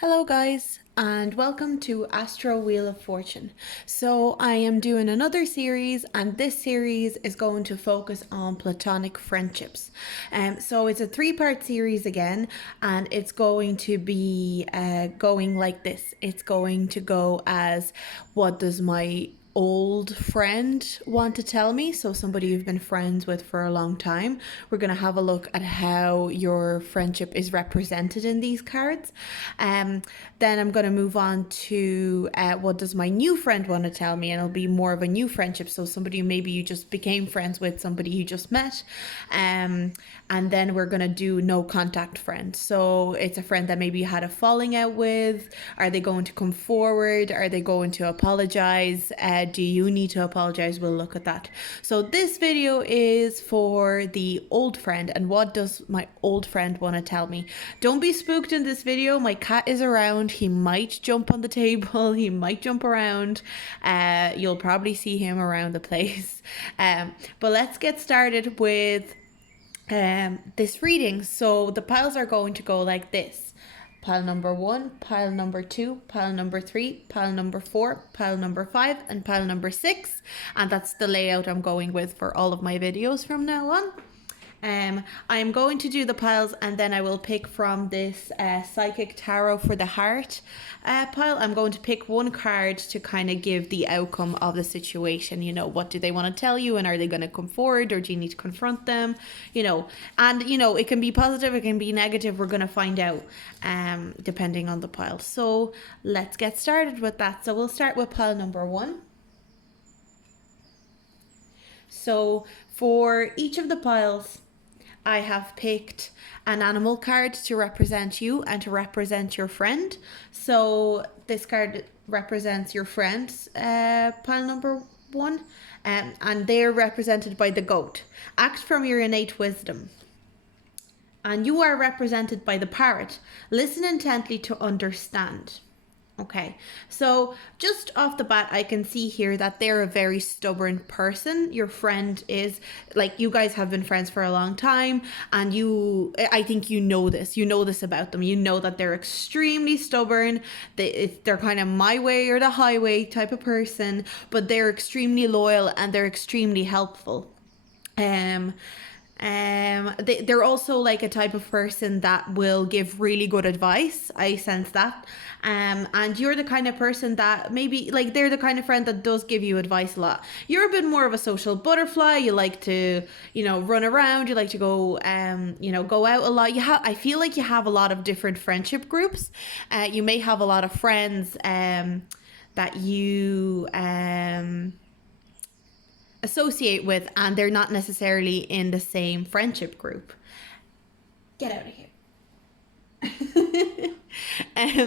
Hello guys and welcome to Astro Wheel of Fortune. So I am doing another series and this series is going to focus on platonic friendships. So it's a three-part series again and it's going to be going like this. It's going to go as what does my old friend want to tell me, so somebody you've been friends with for a long time. We're going to have a look at how your friendship is represented in these cards. Then I'm going to move on to what does my new friend want to tell me, and it'll be more of a new friendship, so somebody maybe you just became friends with, somebody you just met. And then we're going to do no contact friend, so it's a friend that maybe you had a falling out with. Are they going to come forward? Are they going to apologize? Do you need to apologize? We'll look at that. So this video is for the old friend and what does my old friend want to tell me. Don't be spooked in this video. My cat is around. He might jump on the table. He might jump around. You'll probably see him around the place. But let's get started with this reading. So the piles are going to go like this. Pile number 1, pile number 2, pile number 3, pile number 4, pile number 5, and pile number 6. And that's the layout I'm going with for all of my videos from now on. I'm going to do the piles and then I will pick from this Psychic Tarot for the Heart pile. I'm going to pick one card to kind of give the outcome of the situation. You know, what do they want to tell you and are they going to come forward or do you need to confront them? You know, and you know, it can be positive, it can be negative. We're going to find out depending on the pile. So let's get started with that. So we'll start with pile number 1. So for each of the piles, I have picked an animal card to represent you and to represent your friend. So this card represents your friend's pile number 1, and they're represented by the goat. Act from your innate wisdom. And you are represented by the parrot. Listen intently to understand. Okay, so just off the bat, I can see here that they're a very stubborn person. Your friend is, like, you guys have been friends for a long time, and I think you know this about them. You know that they're extremely stubborn. They're kind of my way or the highway type of person, but they're extremely loyal and they're extremely helpful. They're also like a type of person that will give really good advice. I sense that. And you're the kind of person that maybe, like, they're the kind of friend that does give you advice a lot. You're a bit more of a social butterfly. You like to, run around. You like to go, go out a lot. I feel like you have a lot of different friendship groups. You may have a lot of friends that you associate with, and they're not necessarily in the same friendship group. Get out of here.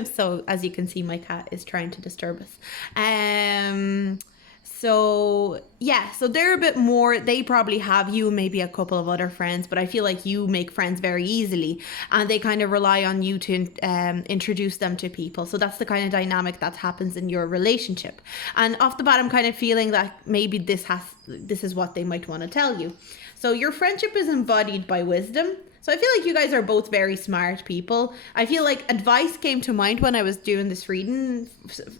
So as you can see, my cat is trying to disturb us. So they're a bit more, they probably have you, maybe a couple of other friends, but I feel like you make friends very easily and they kind of rely on you to introduce them to people. So that's the kind of dynamic that happens in your relationship. And off the bat, I'm kind of feeling that maybe this is what they might want to tell you. So your friendship is embodied by wisdom. So I feel like you guys are both very smart people. I feel like advice came to mind when I was doing this reading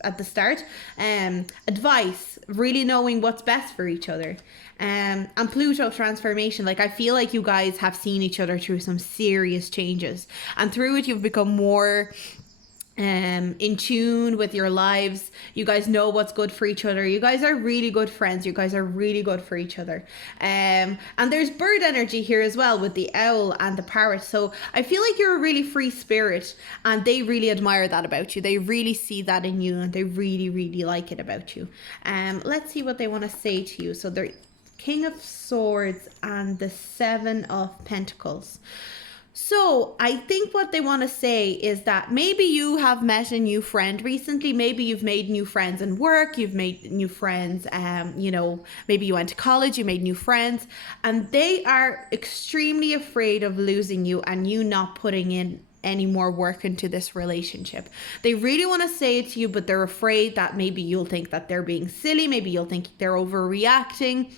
at the start. Advice, really knowing what's best for each other. And Pluto transformation, like I feel like you guys have seen each other through some serious changes. And through it, you've become more in tune with your lives. You guys know what's good for each other. You guys are really good friends. You guys are really good for each other. And there's bird energy here as well with the owl and the parrot. So I feel like you're a really free spirit and they really admire that about you. They really see that in you and they really, really like it about you. Let's see what they want to say to you. So they're King of Swords and the 7 of Pentacles. So I think what they want to say is that maybe you have met a new friend recently. Maybe you've made new friends in work. You've made new friends, maybe you went to college, you made new friends. And they are extremely afraid of losing you and you not putting in any more work into this relationship. They really want to say it to you, but they're afraid that maybe you'll think that they're being silly. Maybe you'll think they're overreacting.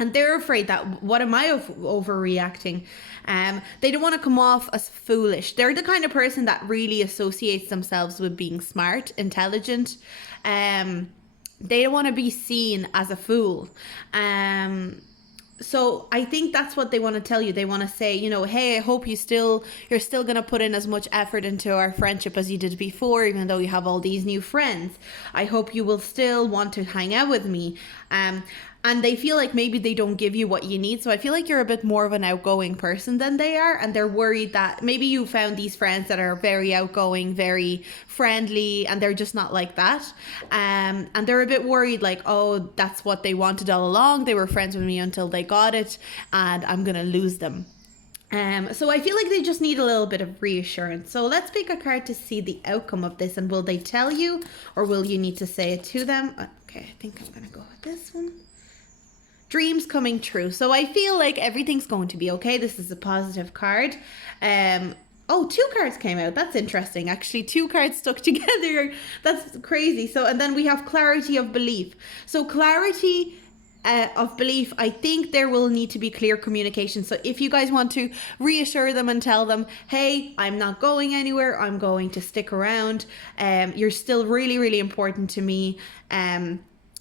And they're afraid that, what am I overreacting? They don't want to come off as foolish. They're the kind of person that really associates themselves with being smart, intelligent. They don't want to be seen as a fool. So I think that's what they want to tell you. They want to say, you know, hey, I hope you're still going to put in as much effort into our friendship as you did before, even though you have all these new friends. I hope you will still want to hang out with me. And they feel like maybe they don't give you what you need. So I feel like you're a bit more of an outgoing person than they are. And they're worried that maybe you found these friends that are very outgoing, very friendly, and they're just not like that. And they're a bit worried, like, oh, that's what they wanted all along. They were friends with me until they got it, and I'm going to lose them. So I feel like they just need a little bit of reassurance. So let's pick a card to see the outcome of this. And will they tell you, or will you need to say it to them? Okay, I think I'm going to go with this one. Dreams coming true. So I feel like everything's going to be okay. This is a positive card. Oh, 2 cards came out. That's interesting. Actually, 2 cards stuck together. That's crazy. So, and then we have clarity of belief. So clarity of belief, I think there will need to be clear communication. So if you guys want to reassure them and tell them, hey, I'm not going anywhere, I'm going to stick around, you're still really, really important to me.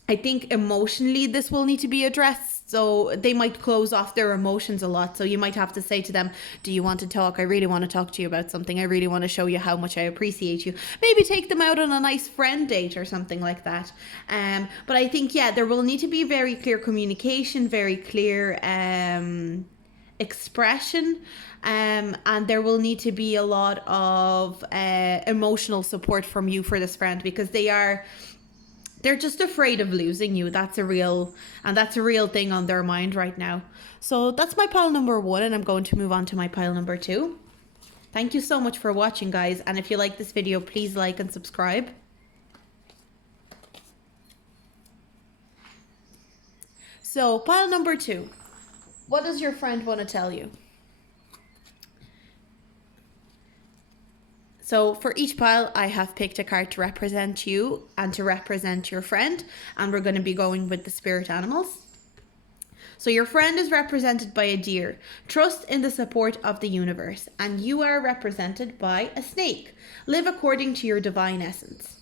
I think emotionally this will need to be addressed. So they might close off their emotions a lot. So you might have to say to them, do you want to talk? I really want to talk to you about something. I really want to show you how much I appreciate you. Maybe take them out on a nice friend date or something like that. But I think, yeah, there will need to be very clear communication, very clear expression. And there will need to be a lot of emotional support from you for this friend, because they're just afraid of losing you. That's a real thing on their mind right now. So that's my pile number 1, and I'm going to move on to my pile number 2. Thank you so much for watching, guys. And if you like this video, please like and subscribe. So pile number 2. What does your friend want to tell you? So for each pile, I have picked a card to represent you and to represent your friend. And we're going to be going with the spirit animals. So your friend is represented by a deer. Trust in the support of the universe. And you are represented by a snake. Live according to your divine essence.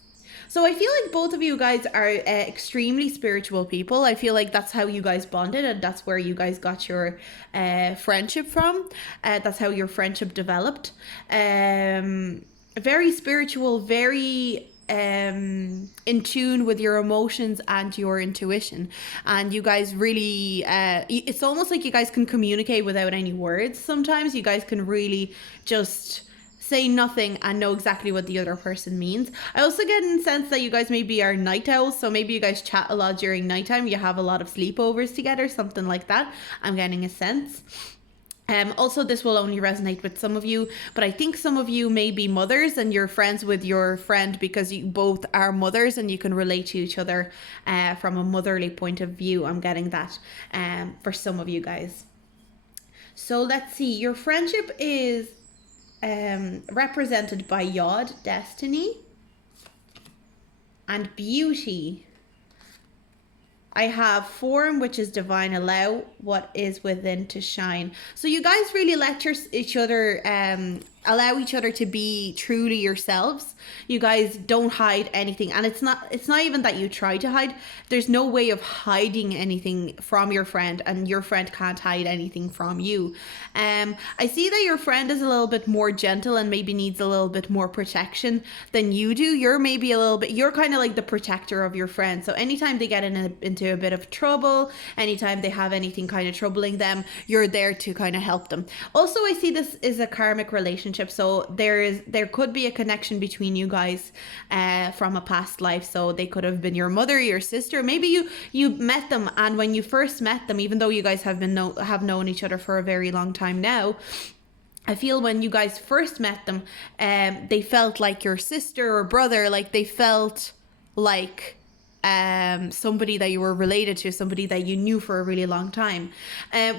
So I feel like both of you guys are extremely spiritual people. I feel like that's how you guys bonded, and that's where you guys got your friendship from. That's how your friendship developed. Very spiritual, very in tune with your emotions and your intuition. And you guys really, it's almost like you guys can communicate without any words. Sometimes you guys can really just say nothing and know exactly what the other person means. I also get in the sense that you guys maybe are night owls, so maybe you guys chat a lot during nighttime. You have a lot of sleepovers together, something like that. I'm getting a sense. Also, this will only resonate with some of you, but I think some of you may be mothers and you're friends with your friend because you both are mothers and you can relate to each other from a motherly point of view. I'm getting that for some of you guys. So let's see. Your friendship is represented by Yod, destiny, and beauty. I have form, which is divine, allow what is within to shine. So you guys really let each other, allow each other to be truly yourselves. You guys don't hide anything. And it's not even that you try to hide. There's no way of hiding anything from your friend, and your friend can't hide anything from you. I see that your friend is a little bit more gentle and maybe needs a little bit more protection than you do. You're kind of like the protector of your friend. So anytime they get into a bit of trouble, anytime they have anything kind of troubling them, you're there to kind of help them. Also, I see this is a karmic relationship. So there could be a connection between you guys from a past life. So they could have been your mother, your sister. Maybe you met them, and when you first met them, even though you guys have known each other for a very long time now, I feel when you guys first met them, they felt like your sister or brother. Like they felt like somebody that you were related to, somebody that you knew for a really long time.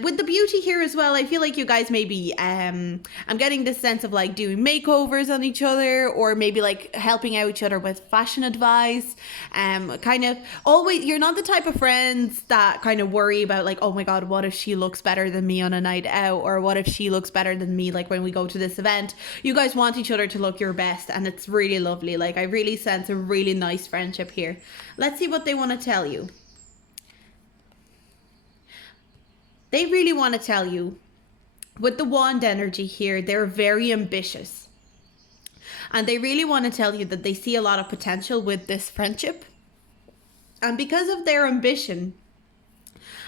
With the beauty here as well, I feel like you guys maybe, I'm getting this sense of like doing makeovers on each other, or maybe like helping out each other with fashion advice. Kind of always, you're not the type of friends that kind of worry about like, oh my God, what if she looks better than me on a night out? Or what if she looks better than me like when we go to this event? You guys want each other to look your best, and it's really lovely. Like, I really sense a really nice friendship here. Let's see what they want to tell you. They really want to tell you, with the wand energy here, they're very ambitious. And they really want to tell you that they see a lot of potential with this friendship. And because of their ambition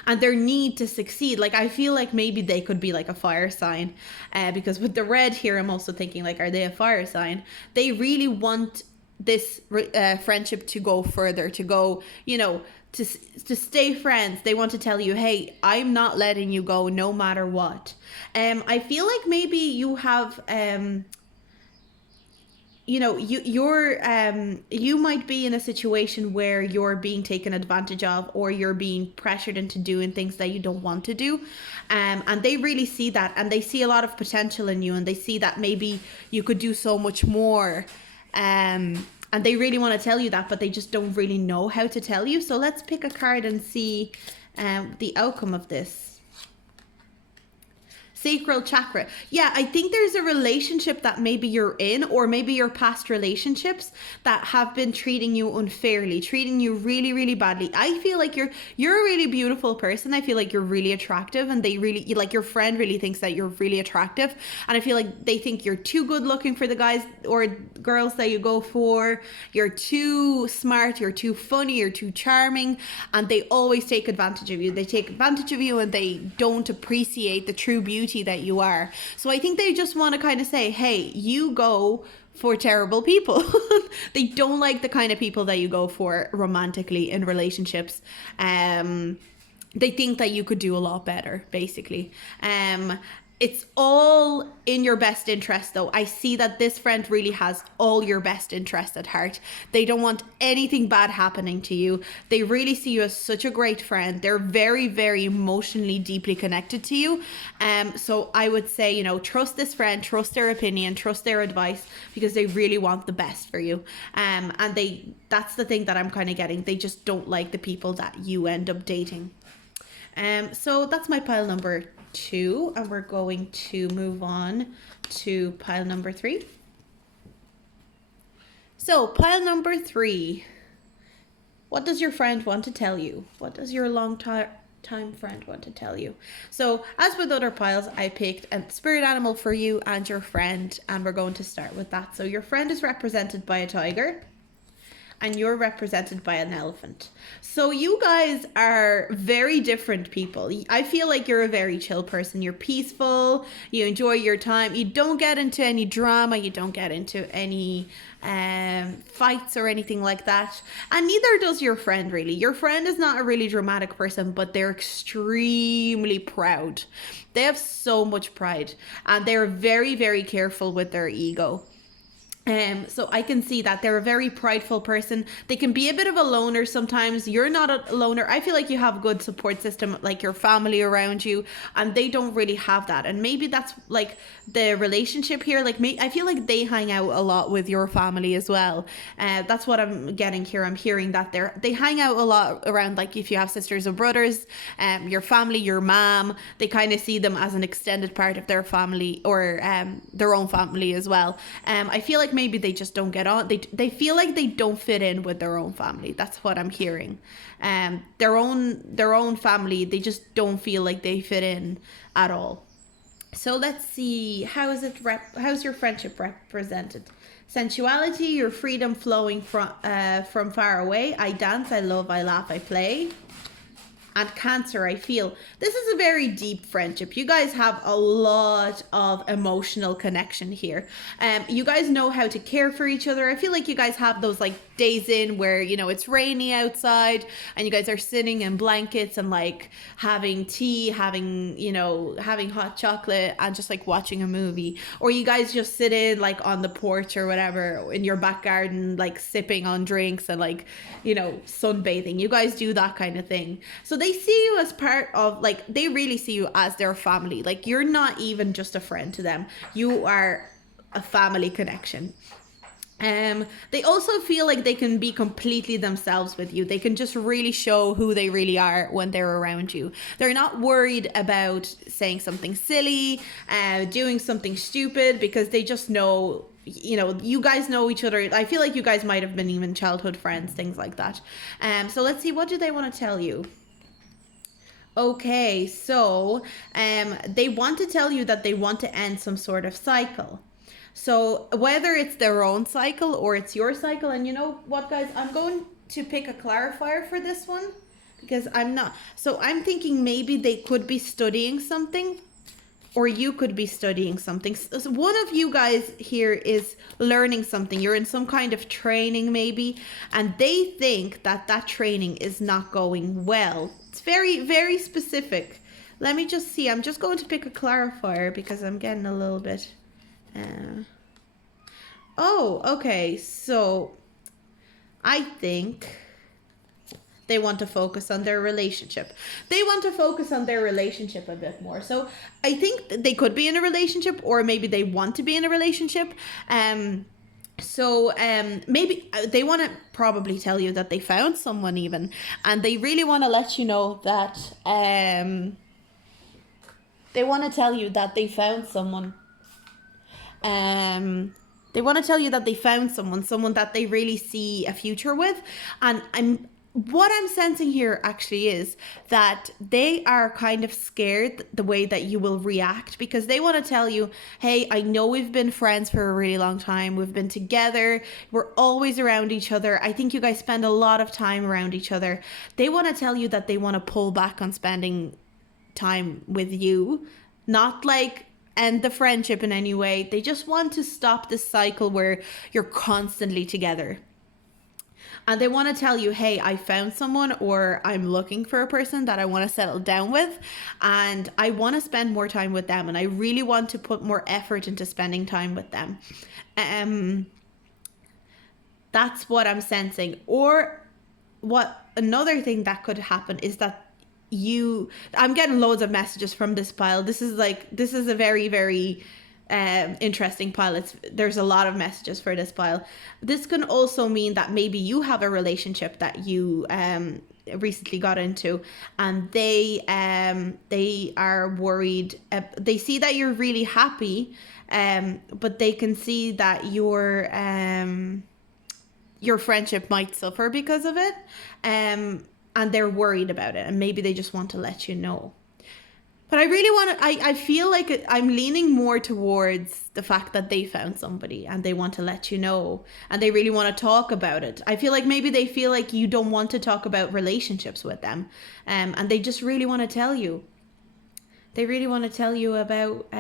and their need to succeed, like, I feel like maybe they could be like a fire sign. Because with the red here, I'm also thinking like, are they a fire sign? They really want this friendship to go further, to go, you know, to stay friends. They want to tell you, hey, I'm not letting you go no matter what. I feel like maybe you have you know, you might be in a situation where you're being taken advantage of, or you're being pressured into doing things that you don't want to do. And they really see that, and they see a lot of potential in you, and they see that maybe you could do so much more. And they really want to tell you that, but they just don't really know how to tell you. So let's pick a card and see the outcome of this. Sacral chakra. Yeah, I think there's a relationship that maybe you're in, or maybe your past relationships that have been treating you unfairly, treating you really, really badly. I feel like you're a really beautiful person. I feel like you're really attractive, and they really, like, your friend really thinks that you're really attractive. And I feel like they think you're too good looking for the guys or girls that you go for. You're too smart, you're too funny, you're too charming, and they always take advantage of you. They take advantage of you, and they don't appreciate the true beauty that you are. So I think they just want to kind of say, hey, you go for terrible people. They don't like the kind of people that you go for romantically in relationships. They think that you could do a lot better, basically. It's all in your best interest, though. I see that this friend really has all your best interest at heart. They don't want anything bad happening to you. They really see you as such a great friend. They're very, very emotionally deeply connected to you. So I would say, you know, trust this friend, trust their opinion, trust their advice, because they really want the best for you. And that's the thing that I'm kind of getting. They just don't like the people that you end up dating. So that's my pile number 2, and we're going to move on to pile number 3. So pile number 3, what does your friend want to tell you? What does your long time friend want to tell you? So as with other piles, I picked a spirit animal for you and your friend, and we're going to start with that. So your friend is represented by a tiger, and you're represented by an elephant. So you guys are very different people. I feel like you're a very chill person. You're peaceful. You enjoy your time. You don't get into any drama. You don't get into any fights or anything like that. And neither does your friend, really. Your friend is not a really dramatic person, but they're extremely proud. They have so much pride, and they're very, very careful with their ego. So I can see that they're a very prideful person. They can be a bit of a loner sometimes. You're not a loner. I feel like you have a good support system, like your family around you, and they don't really have that. And maybe that's like the relationship here. Like, I feel like they hang out a lot with your family as well. That's what I'm getting here. I'm hearing that they hang out a lot around, like, if you have sisters or brothers, your family, your mom, they kind of see them as an extended part of their family, or their own family as well. I feel like maybe they just don't get on. They feel like they don't fit in with their own family. That's what I'm hearing. Their own family, they just don't feel like they fit in at all. So let's see, how's your friendship represented? Sensuality, your freedom flowing from far away. I dance, I love, I laugh, I play. and Cancer, I feel this is a very deep friendship. You guys have a lot of emotional connection here. You guys know how to care for each other. I feel like you guys have those like days in where, you know, it's rainy outside and you guys are sitting in blankets and like having tea, having, you know, having hot chocolate and just like watching a movie. Or you guys just sit in like on the porch or whatever in your back garden, like sipping on drinks and like, you know, sunbathing. You guys do that kind of thing. So they see you as part of, like, they really see you as their family. Like, you're not even just a friend to them. You are a family connection. They also feel like they can be completely themselves with you. They can just really show who they really are when they're around you. They're not worried about saying something silly, doing something stupid, because they just know, you know, you guys know each other. I feel like you guys might have been even childhood friends, things like that. So let's see, what do they want to tell you? Okay, so they want to tell you that they want to end some sort of cycle. So whether it's their own cycle or it's your cycle, and you know what, guys, I'm going to pick a clarifier for this one because I'm not. So I'm thinking maybe they could be studying something, or you could be studying something. So one of you guys here is learning something. You're in some kind of training maybe, and they think that that training is not going well. It's very, very specific. Let me just see. I'm just going to pick a clarifier because I'm getting a little bit... oh, okay. So I think they want to focus on their relationship. They want to focus on their relationship a bit more. So I think they could be in a relationship, or maybe they want to be in a relationship. Maybe they want to probably tell you that they found someone even, and they really want to let you know that they want to tell you that they found someone. They want to tell you that they found someone that they really see a future with. And what I'm sensing here actually is that they are kind of scared the way that you will react, because they want to tell you, hey, I know we've been friends for a really long time. We've been together. We're always around each other. I think you guys spend a lot of time around each other. They want to tell you that they want to pull back on spending time with you, not like end the friendship in any way. They just want to stop this cycle where you're constantly together. And they want to tell you, hey, I found someone, or I'm looking for a person that I want to settle down with, and I want to spend more time with them, and I really want to put more effort into spending time with them. That's what I'm sensing. Or what another thing that could happen is that I'm getting loads of messages from this pile. This is a very, very interesting pile. There's a lot of messages for this pile. This can also mean that maybe you have a relationship that you recently got into, and they are worried. They see that you're really happy, but they can see that your friendship might suffer because of it. And they're worried about it, and maybe they just want to let you know. But I really want to, I feel like I'm leaning more towards the fact that they found somebody and they want to let you know, and they really want to talk about it. I feel like maybe they feel like you don't want to talk about relationships with them, and they just really want to tell you. They really want to tell you about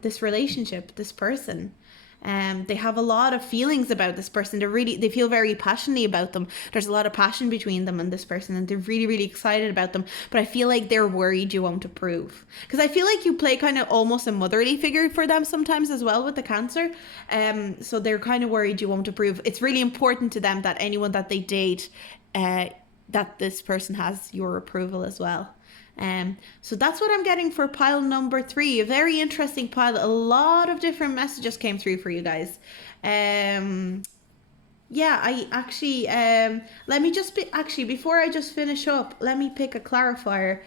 this relationship, this person. They have a lot of feelings about this person. They feel very passionately about them. There's a lot of passion between them and this person, and they're really, really excited about them. But I feel like they're worried you won't approve, because I feel like you play kind of almost a motherly figure for them sometimes as well with the Cancer. So they're kind of worried you won't approve. It's really important to them that anyone that they date, that this person has your approval as well. So that's what I'm getting for pile number 3. A very interesting pile. A lot of different messages came through for you guys. I actually, let me just before I just finish up, let me pick a clarifier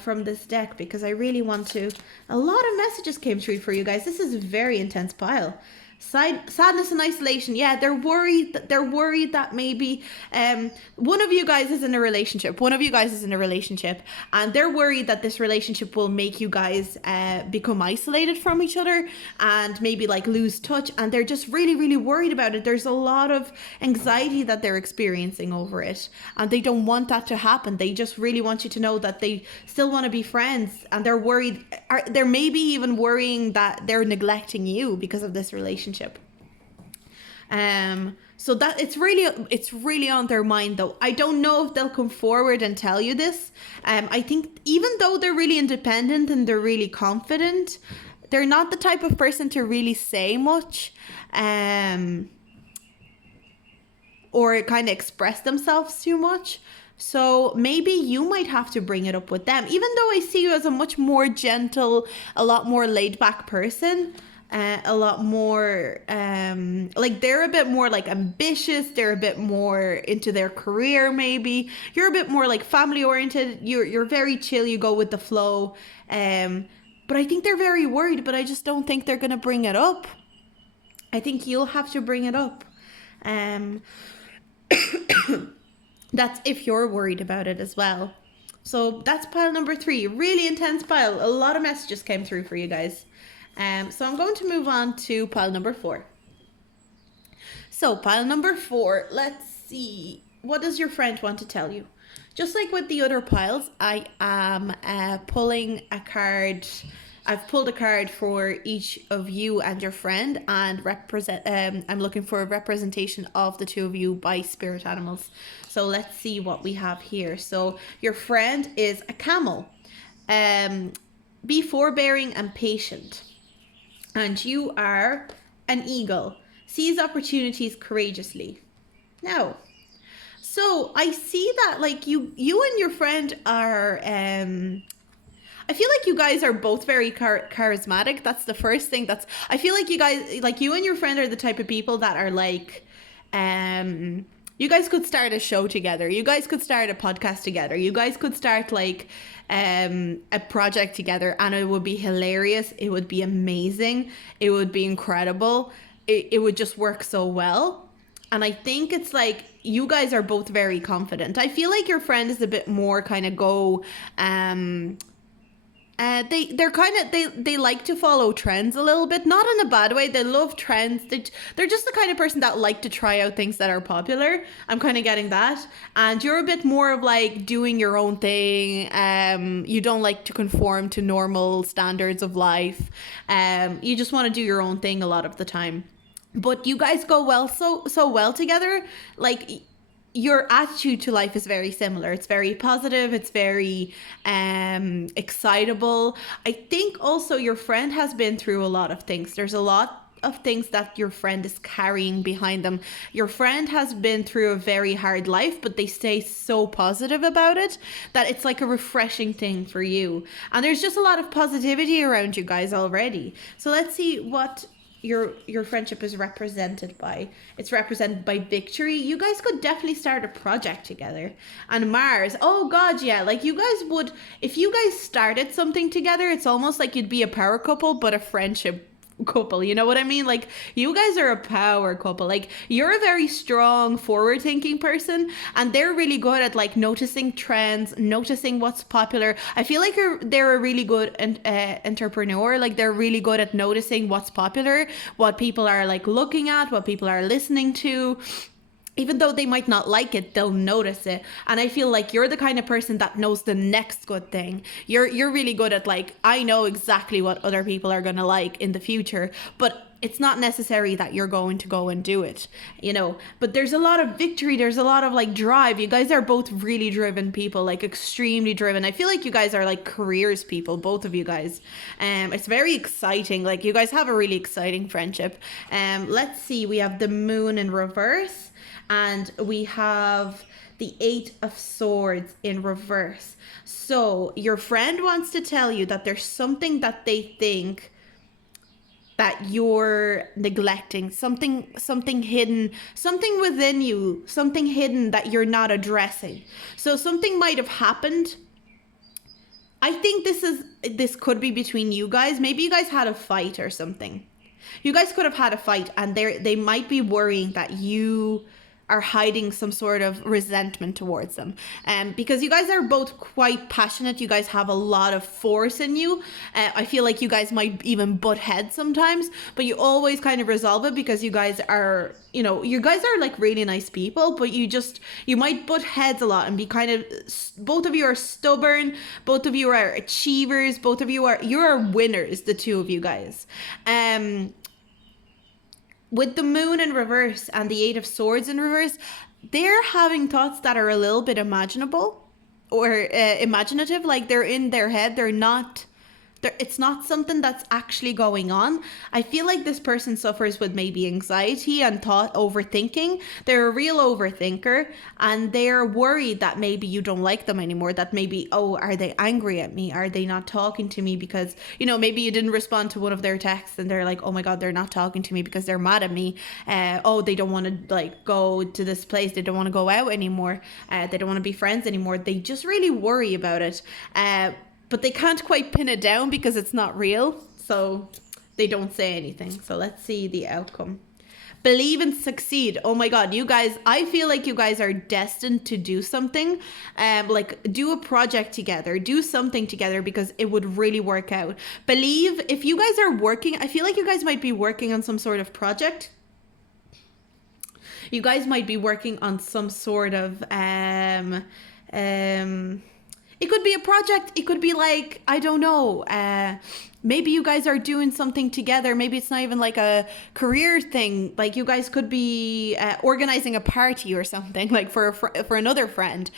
from this deck, because I really want to. A lot of messages came through for you guys. This is a very intense pile. Sadness and isolation. Yeah, they're worried that maybe one of you guys is in a relationship. And they're worried that this relationship will make you guys become isolated from each other and maybe like lose touch. And they're just really, really worried about it. There's a lot of anxiety that they're experiencing over it, and they don't want that to happen. They just really want you to know that they still want to be friends, and they're worried. They're maybe even worrying that they're neglecting you because of this relationship. So that it's really on their mind, though. I don't know if they'll come forward and tell you this. I think even though they're really independent and they're really confident, they're not the type of person to really say much, or kind of express themselves too much. So maybe you might have to bring it up with them, even though I see you as a much more gentle, a lot more laid back person. A lot more like they're a bit more like ambitious, they're a bit more into their career. Maybe you're a bit more like family oriented, you're very chill, you go with the flow, but I think they're very worried, but I just don't think they're gonna bring it up. I think you'll have to bring it up. That's if you're worried about it as well. So that's pile number 3. Really intense pile. A lot of messages came through for you guys. So I'm going to move on to pile number 4. So pile number 4, let's see. What does your friend want to tell you? Just like with the other piles, I am pulling a card. I've pulled a card for each of you and your friend, and I'm looking for a representation of the two of you by spirit animals. So let's see what we have here. So your friend is a camel. Be forbearing and patient. And you are an eagle. Seize opportunities courageously. Now, so I see that like you and your friend are, I feel like you guys are both very charismatic. That's the first thing. I feel like you guys, like you and your friend are the type of people that are like, you guys could start a show together. You guys could start a podcast together. You guys could start like a project together, and it would be hilarious. It would be amazing. It would be incredible. It would just work so well. And I think it's like you guys are both very confident. I feel like your friend is a bit more kind of they like to follow trends a little bit, not in a bad way. They love trends. They're just the kind of person that like to try out things that are popular. I'm kind of getting that. And you're a bit more of like doing your own thing. You don't like to conform to normal standards of life. You just want to do your own thing a lot of the time. But you guys go so well together. Like, your attitude to life is very similar. It's very positive. It's very excitable. I think also your friend has been through a lot of things. There's a lot of things that your friend is carrying behind them. Your friend has been through a very hard life, but they stay so positive about it that it's like a refreshing thing for you. And there's just a lot of positivity around you guys already. So let's see what your friendship is represented by. It's represented by victory. You guys could definitely start a project together. And Mars, oh god, yeah, like you guys would, if you guys started something together, it's almost like you'd be a power couple but a friendship couple, you know what I mean? Like, you guys are a power couple. Like, you're a very strong, forward thinking person, and they're really good at like noticing trends, noticing what's popular. I feel like they're a really good entrepreneur. Like, they're really good at noticing what's popular, what people are like looking at, what people are listening to. Even though they might not like it, they'll notice it. And I feel like you're the kind of person that knows the next good thing. You're really good at like, I know exactly what other people are going to like in the future, but it's not necessary that you're going to go and do it, you know. But there's a lot of victory. There's a lot of like drive. You guys are both really driven people, like extremely driven. I feel like you guys are like careers people, both of you guys. It's very exciting. Like, you guys have a really exciting friendship. Let's see. We have the moon in reverse. And we have the 8 of Swords in reverse. So your friend wants to tell you that there's something that they think that you're neglecting, something hidden, something within you, something hidden that you're not addressing. So something might have happened. I think this could be between you guys. Maybe you guys had a fight or something. You guys could have had a fight, and they might be worrying that you are hiding some sort of resentment towards them. Because you guys are both quite passionate. You guys have a lot of force in you. I feel like you guys might even butt heads sometimes, but you always kind of resolve it because you guys are, you guys are like really nice people, but you might butt heads a lot and be kind of, both of you are stubborn, both of you are achievers, you're winners, the two of you guys. With the moon in reverse and the 8 of swords in reverse, they're having thoughts that are a little bit imaginable or imaginative. Like they're in their head. It's not something that's actually going on. I feel like this person suffers with maybe anxiety and overthinking. They're a real overthinker, and they're worried that maybe you don't like them anymore. That maybe, are they angry at me? Are they not talking to me because, maybe you didn't respond to one of their texts and they're like, oh my God, they're not talking to me because they're mad at me. They don't want to like go to this place. They don't want to go out anymore. They don't want to be friends anymore. They just really worry about it. But they can't quite pin it down because it's not real. So they don't say anything. So let's see the outcome. Believe and succeed. Oh my God, you guys, I feel like you guys are destined to do something. Like do a project together, do something together because it would really work out. Believe, if you guys are working, I feel like you guys might be working on some sort of project. You guys might be working on some sort of, it could be a project. It could be like, I don't know. Maybe you guys are doing something together. Maybe it's not even like a career thing. Like you guys could be organizing a party or something like for another friend.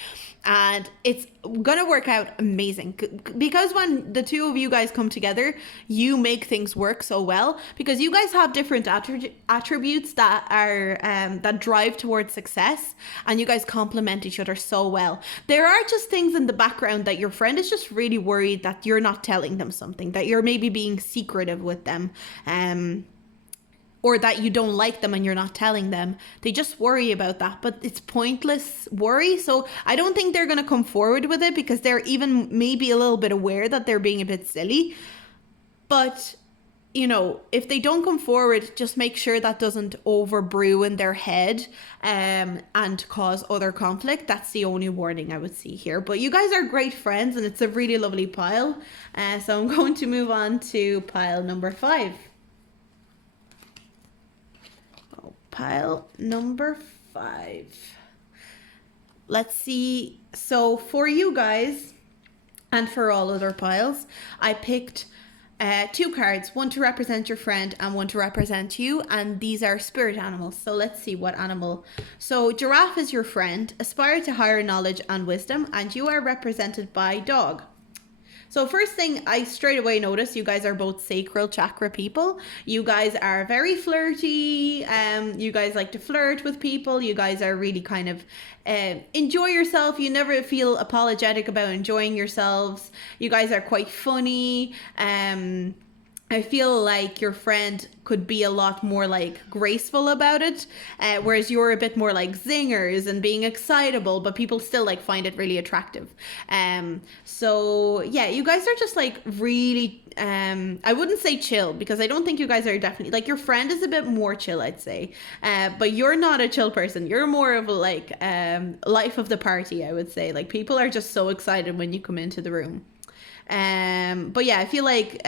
And it's gonna work out amazing because when the two of you guys come together, you make things work so well because you guys have different attributes that are that drive towards success, and you guys complement each other so well. There are just things in the background that your friend is just really worried that you're not telling them something, that you're maybe being secretive with them, or that you don't like them and you're not telling them. They just worry about that, but it's pointless worry. So I don't think they're going to come forward with it because they're even maybe a little bit aware that they're being a bit silly. But, if they don't come forward, just make sure that doesn't overbrew in their head and cause other conflict. That's the only warning I would see here. But you guys are great friends and it's a really lovely pile. So I'm going to move on to pile number 5. Pile number 5. Let's see. So for you guys and for all other piles, I picked 2 cards, one to represent your friend and one to represent you, and these are spirit animals. So let's see what animal. So giraffe is your friend, aspire to higher knowledge and wisdom, and you are represented by dog. So first thing I straight away noticed, you guys are both sacral chakra people. You guys are very flirty. You guys like to flirt with people. You guys are really kind of enjoy yourself. You never feel apologetic about enjoying yourselves. You guys are quite funny. I feel like your friend could be a lot more like graceful about it, whereas you're a bit more like zingers and being excitable, but people still like find it really attractive. So yeah, you guys are just like really, I wouldn't say chill because I don't think you guys are definitely, like your friend is a bit more chill, I'd say, but you're not a chill person. You're more of a like life of the party, I would say. Like people are just so excited when you come into the room. But yeah, I feel like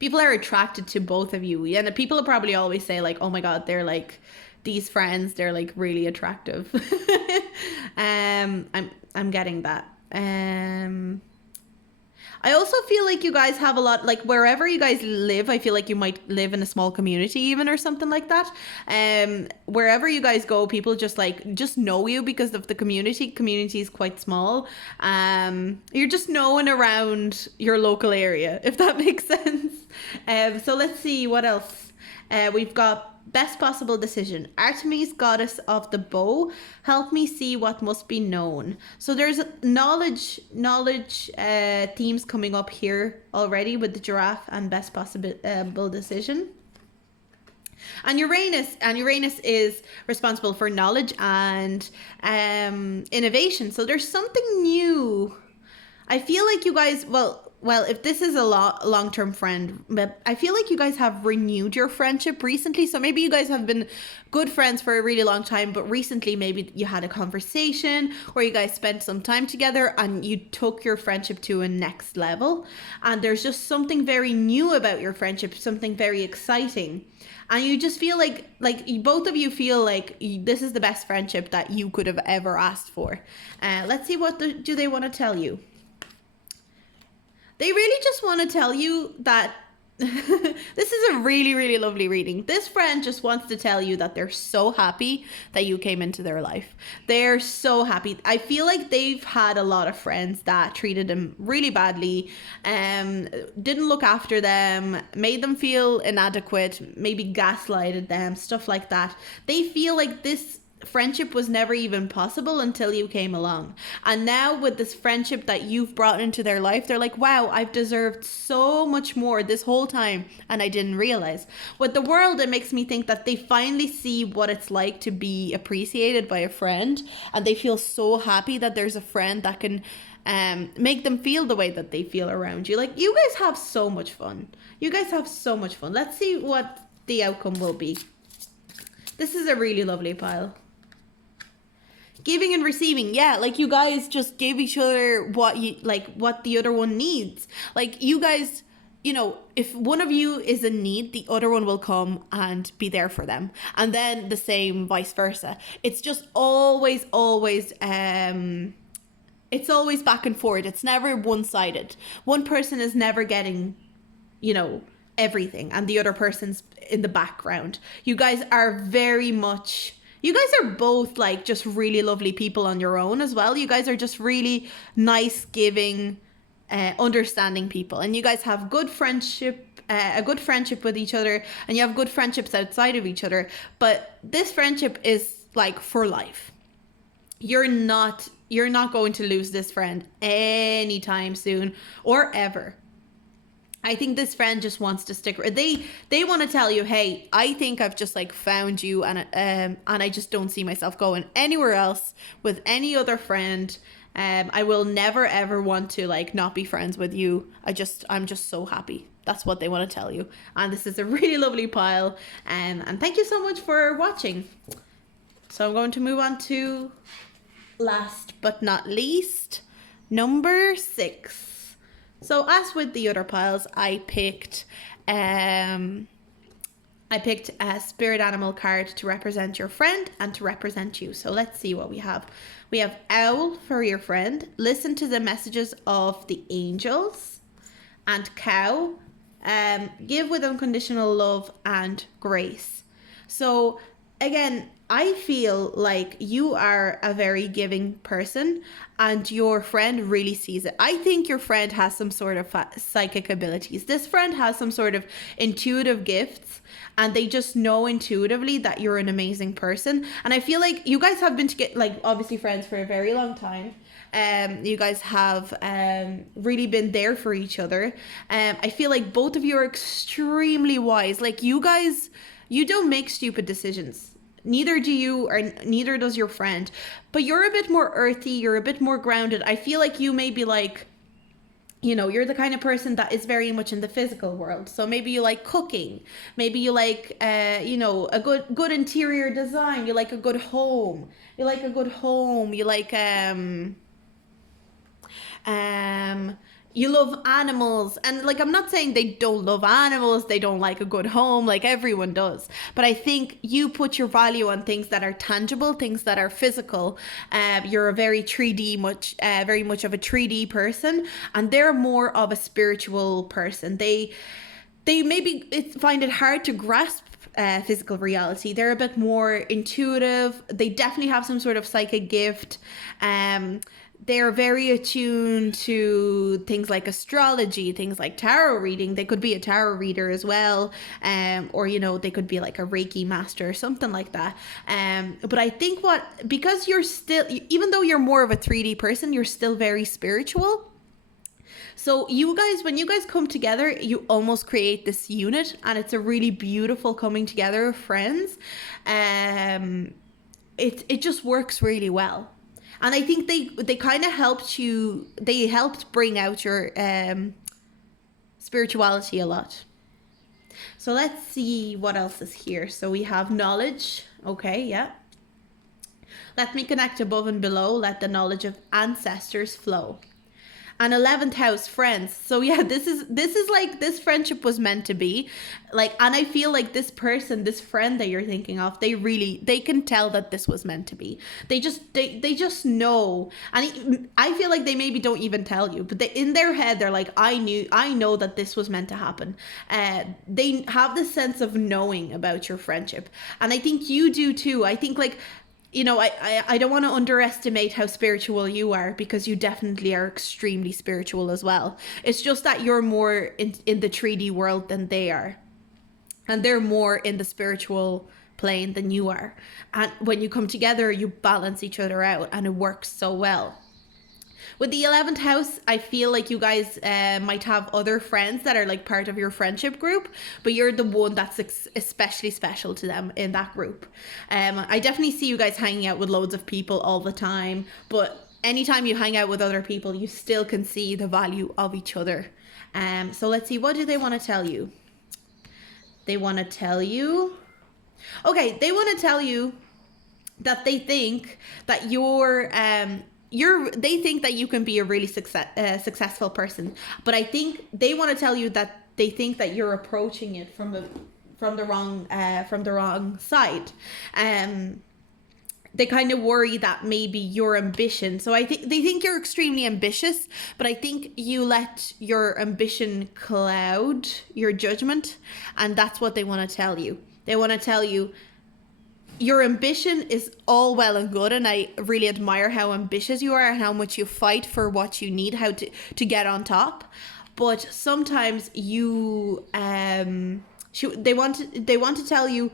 people are attracted to both of you, and people will probably always say like, oh my God, they're like these friends, they're like really attractive. I'm getting that. I also feel like you guys have a lot, like wherever you guys live, I feel like you might live in a small community even or something like that. Wherever you guys go, people just know you because of the community. Community is quite small. You're just known around your local area, if that makes sense. So let's see what else. We've got best possible decision. Artemis, goddess of the bow, help me see what must be known. So there's knowledge themes coming up here already with the giraffe and best possible decision. And Uranus is responsible for knowledge and innovation. So there's something new. I feel like you guys, well, well, if this is a long-term friend, but I feel like you guys have renewed your friendship recently. So maybe you guys have been good friends for a really long time, but recently maybe you had a conversation or you guys spent some time together and you took your friendship to a next level. And there's just something very new about your friendship, something very exciting. And you just feel like both of you feel like this is the best friendship that you could have ever asked for. Let's see, what do they want to tell you? They really just want to tell you that this is a really, really lovely reading. This friend just wants to tell you that they're so happy that you came into their life. They're so happy. I feel like they've had a lot of friends that treated them really badly, didn't look after them, made them feel inadequate, maybe gaslighted them, stuff like that. They feel like this friendship was never even possible until you came along. And now with this friendship that you've brought into their life, they're like, wow, I've deserved so much more this whole time and I didn't realize. With the world, it makes me think that they finally see what it's like to be appreciated by a friend, and they feel so happy that there's a friend that can make them feel the way that they feel around you. Like, you guys have so much fun. You guys have so much fun. Let's see what the outcome will be. This is a really lovely pile. Giving and receiving, yeah, like you guys just give each other what the other one needs. Like, you guys, if one of you is in need, the other one will come and be there for them, and then the same vice versa. It's just always it's always back and forth. It's never one-sided. One person is never getting everything and the other person's in the background. You guys are you guys are both like just really lovely people on your own as well. You guys are just really nice, giving, understanding people. And you guys have a good friendship with each other, and you have good friendships outside of each other. But this friendship is like for life. You're not going to lose this friend anytime soon or ever. I think this friend just wants to stick. They want to tell you, hey, I think I've just like found you, and I just don't see myself going anywhere else with any other friend. I will never ever want to like not be friends with you. I'm just so happy. That's what they want to tell you. And this is a really lovely pile. And thank you so much for watching. So I'm going to move on to last but not least, number 6. So as with the other piles, I picked a spirit animal card to represent your friend and to represent you. So let's see what we have. We have owl for your friend. Listen to the messages of the angels. And cow. Give with unconditional love and grace. So again, I feel like you are a very giving person and your friend really sees it. I think your friend has some sort of psychic abilities. This friend has some sort of intuitive gifts, and they just know intuitively that you're an amazing person. And I feel like you guys have been obviously friends for a very long time. You guys have really been there for each other. I feel like both of you are extremely wise. Like, you don't make stupid decisions. Neither do you, or neither does your friend. But you're a bit more earthy. You're a bit more grounded. I feel like you may be like, you're the kind of person that is very much in the physical world. So maybe you like cooking. Maybe you like, a good interior design. You like a good home. You like, you love animals. And like, I'm not saying they don't love animals, they don't like a good home, like everyone does. But I think you put your value on things that are tangible, things that are physical. You're a very very much of a 3D person, and they're more of a spiritual person. They maybe find it hard to grasp physical reality. They're a bit more intuitive. They definitely have some sort of psychic gift. They're very attuned to things like astrology, things like tarot reading. They could be a tarot reader as well. Or, they could be like a Reiki master or something like that. But I think because you're still, even though you're more of a 3D person, you're still very spiritual. So when you guys come together, you almost create this unit, and it's a really beautiful coming together of friends. It just works really well. And I think they kind of helped bring out your spirituality a lot. So let's see what else is here. So we have knowledge. Okay, yeah. Let me connect above and below. Let the knowledge of ancestors flow. And 11th house, friends. So yeah, this is like, this friendship was meant to be like, and I feel like this person, this friend that you're thinking of, they can tell that this was meant to be. They just know. And I feel like they maybe don't even tell you, but in their head they're like, I know that this was meant to happen. They have this sense of knowing about your friendship, and I think you do too. I think, like, you know, I don't want to underestimate how spiritual you are, because you definitely are extremely spiritual as well. It's just that you're more in the 3D world than they are. And they're more in the spiritual plane than you are. And when you come together, you balance each other out, and it works so well. With the 11th house, I feel like you guys might have other friends that are like part of your friendship group, but you're the one that's especially special to them in that group. I definitely see you guys hanging out with loads of people all the time, but anytime you hang out with other people, you still can see the value of each other. So let's see, what do they want to tell you? They want to tell you... Okay, they want to tell you that they think that they think that you can be a really successful person, but I think they want to tell you that they think that you're approaching it from the wrong side. They kind of worry that maybe your ambition. So I think they think you're extremely ambitious, but I think you let your ambition cloud your judgment, and that's what they want to tell you. They want to tell you, your ambition is all well and good, and I really admire how ambitious you are and how much you fight for what you need, how to get on top. But sometimes you they want to tell you,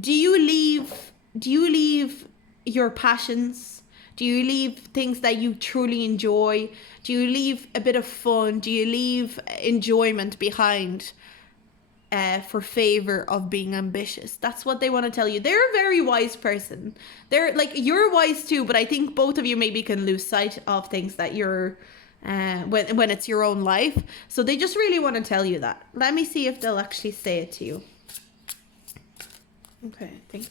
do you leave your passions? Do you leave things that you truly enjoy? Do you leave a bit of fun? Do you leave enjoyment behind for favor of being ambitious? That's what they want to tell you. They're a very wise person. They're like, you're wise too, but I think both of you maybe can lose sight of things that you're when it's your own life. So they just really want to tell you that. Let me see if they'll actually say it to you. Okay, I think.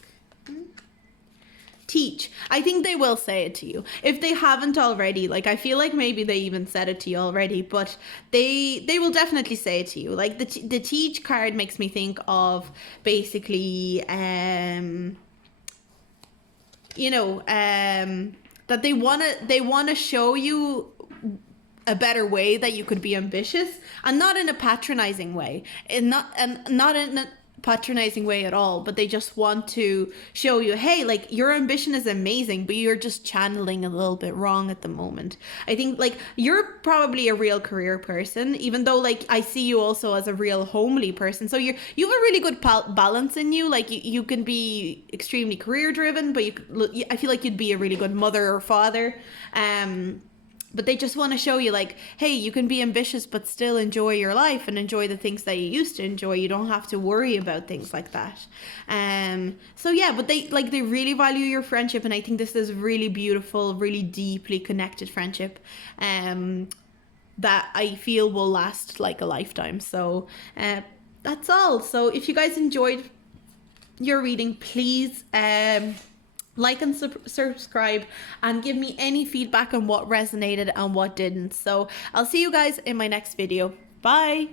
Teach. I think they will say it to you. If they haven't already, like, I feel like maybe they even said it to you already, but they will definitely say it to you. Like, the teach card makes me think of basically that they want to show you a better way that you could be ambitious, and not in a patronizing way, and not in a patronizing way at all, but they just want to show you, hey, like, your ambition is amazing, but you're just channeling a little bit wrong at the moment. I think, like, you're probably a real career person, even though, like, I see you also as a real homely person. So you have a really good balance in you. Like, you can be extremely career driven, but I feel like you'd be a really good mother or father. But they just want to show you, like, hey, you can be ambitious but still enjoy your life and enjoy the things that you used to enjoy. You don't have to worry about things like that. So yeah, but they really value your friendship, and I think this is really beautiful, really deeply connected friendship that I feel will last like a lifetime. So that's all. So if you guys enjoyed your reading, please like and subscribe, and give me any feedback on what resonated and what didn't. So I'll see you guys in my next video. Bye.